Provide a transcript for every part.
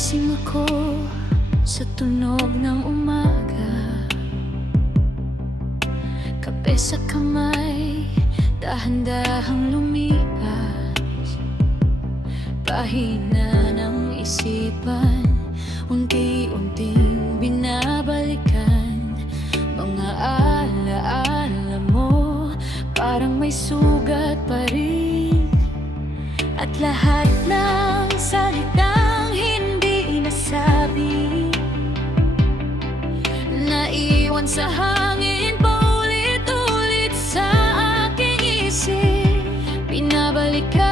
Nagising ako sa tunog ng umaga, kape sa kamay, dahan-dahang lumipas. Pahina ng isipan, unti-unting binabalikan. Mga alaala mo, parang may sugat pa rin. At lahat ng salitang hindi nasabi, naiwan sa hangin, paulit-ulit sa aking isip. Binabalikan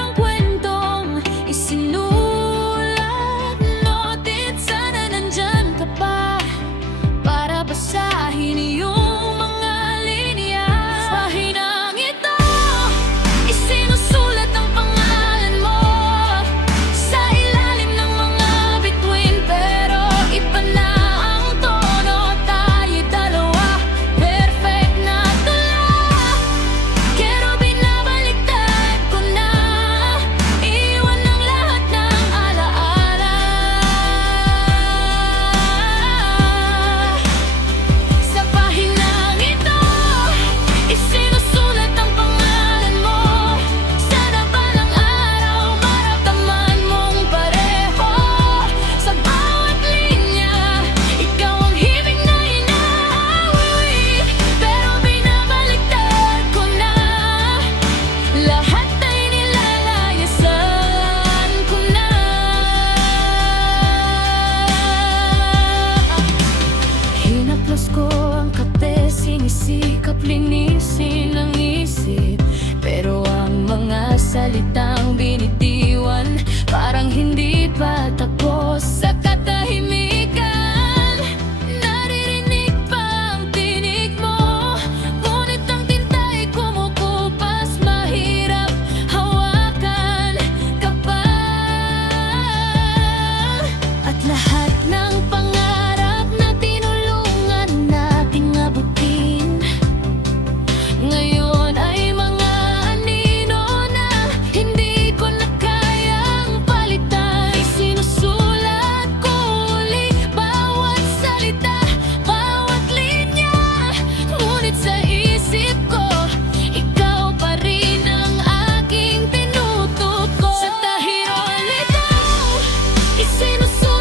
ang kwentong isinulat, noted, sana nandyan ka pa para basahin yung mga linya. Pahinang ito, isinusulat ang pangalan mo sa ilalim ng mga bituin. Pero iba na ang tono, tayo'y dalawa, perfect na tula. Pero binabaliktad ko na, iwan ang lahat ng alaala. Sa pahinang ito, isinusulat ang pangalan mo. Sana balang araw maramdaman mong pareho. Sa bawat linya, ikaw ang himig na inaawit. Pero binabaliktad ko na, lahat ay nilalayasan ko na. Hinaplos ko ang kape, sinisikap linisin ang isip. Pero ang mga salitang binitiwan, parang hindi pa tapos. Sa katahimikan, naririnig pa ang tinig mo. Ngunit ang tinta ay kumukupas, mahirap hawakan ka pa. At lahat ng pangarap na tinulungan nating abutin, ngayon ay mga anino na hindi ko na kayang palitan. Isinusulat ko uli bawat salita, bawat linya. Ngunit sa isip ko, ikaw pa rin ang aking tinutukoy. Sa tahirol ito, isinusulat